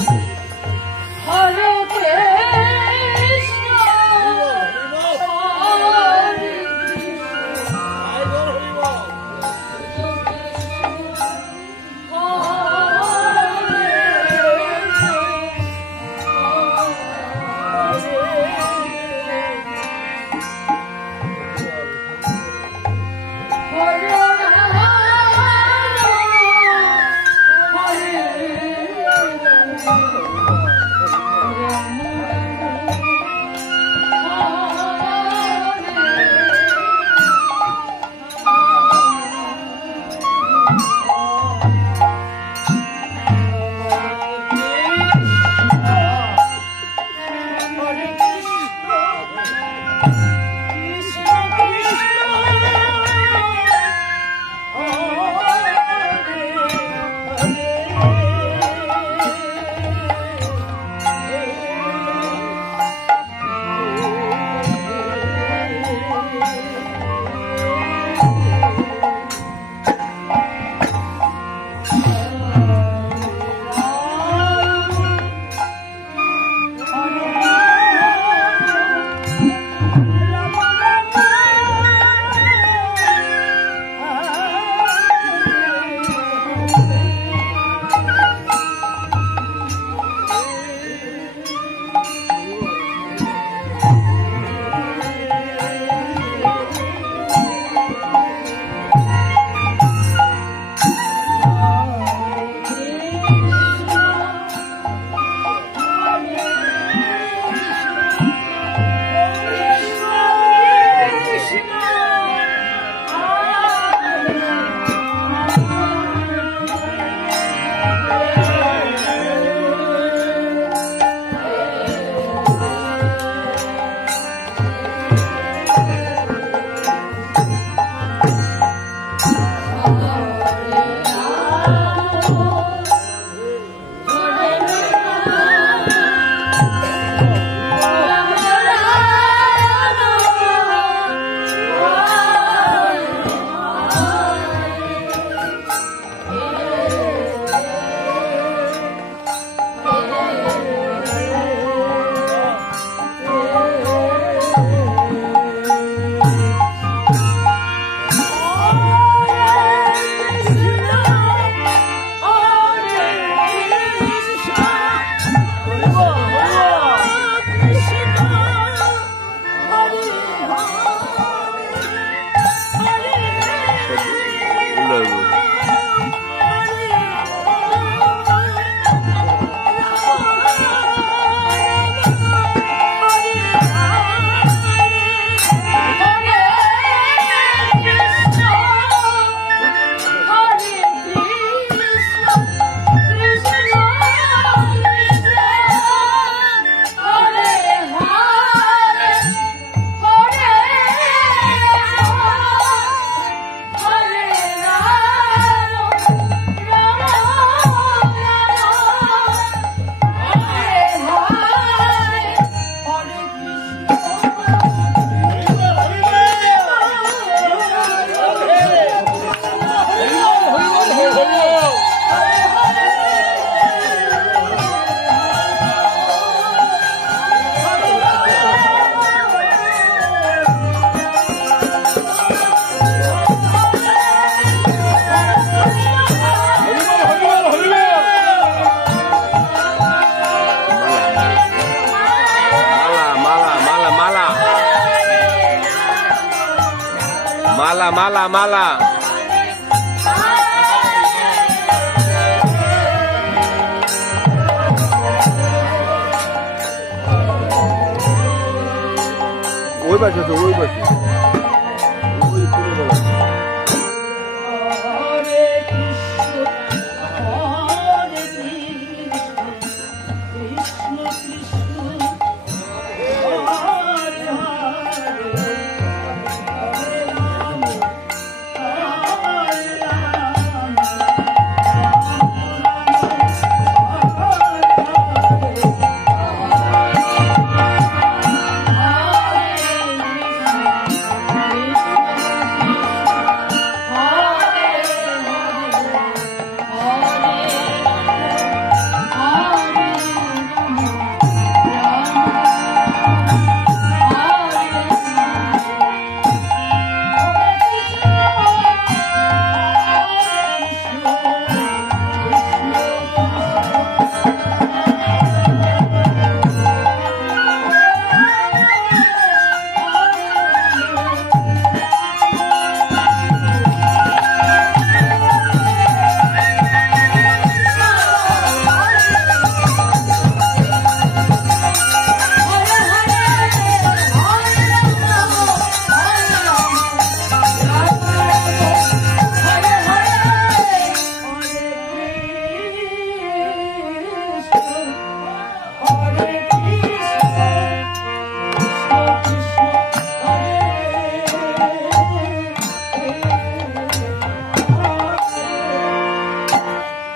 你。嘛啦嘛啦！我一般就是我一般。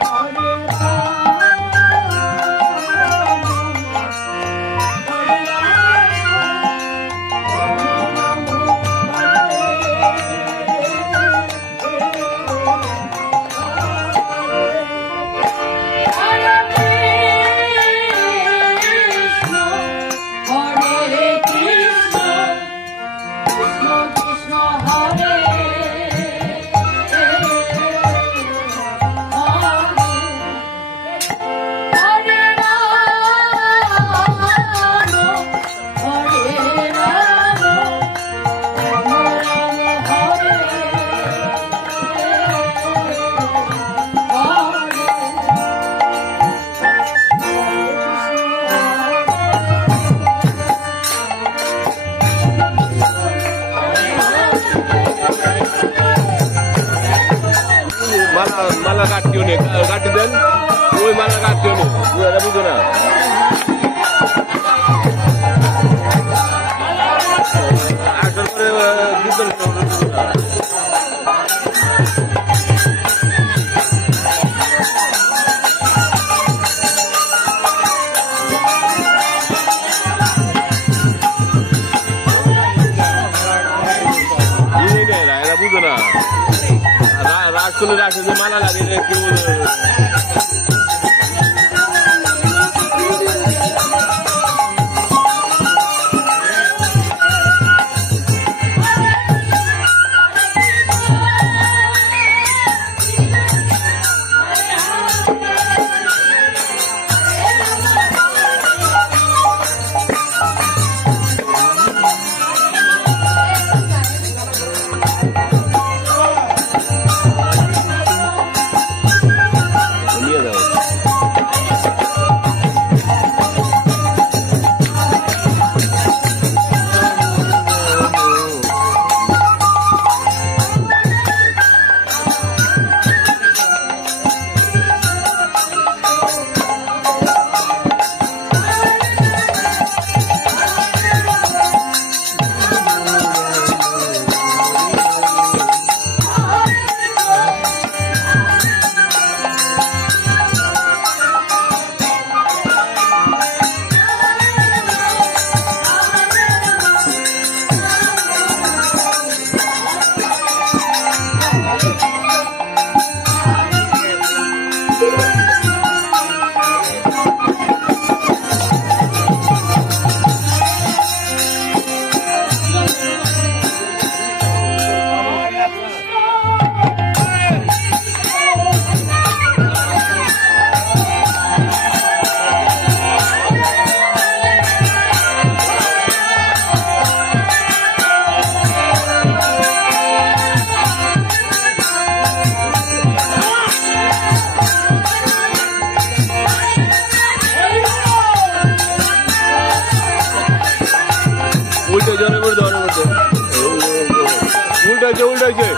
Hare Krishna মালা মালা কাটতিও নে কাটি দেন ওই মালা কাটতিও নে। ওরা বুঝো না আসল করে দিতেন এরা ¡Ah, culo, la semana la! উল্টাইছে উল্টাইছে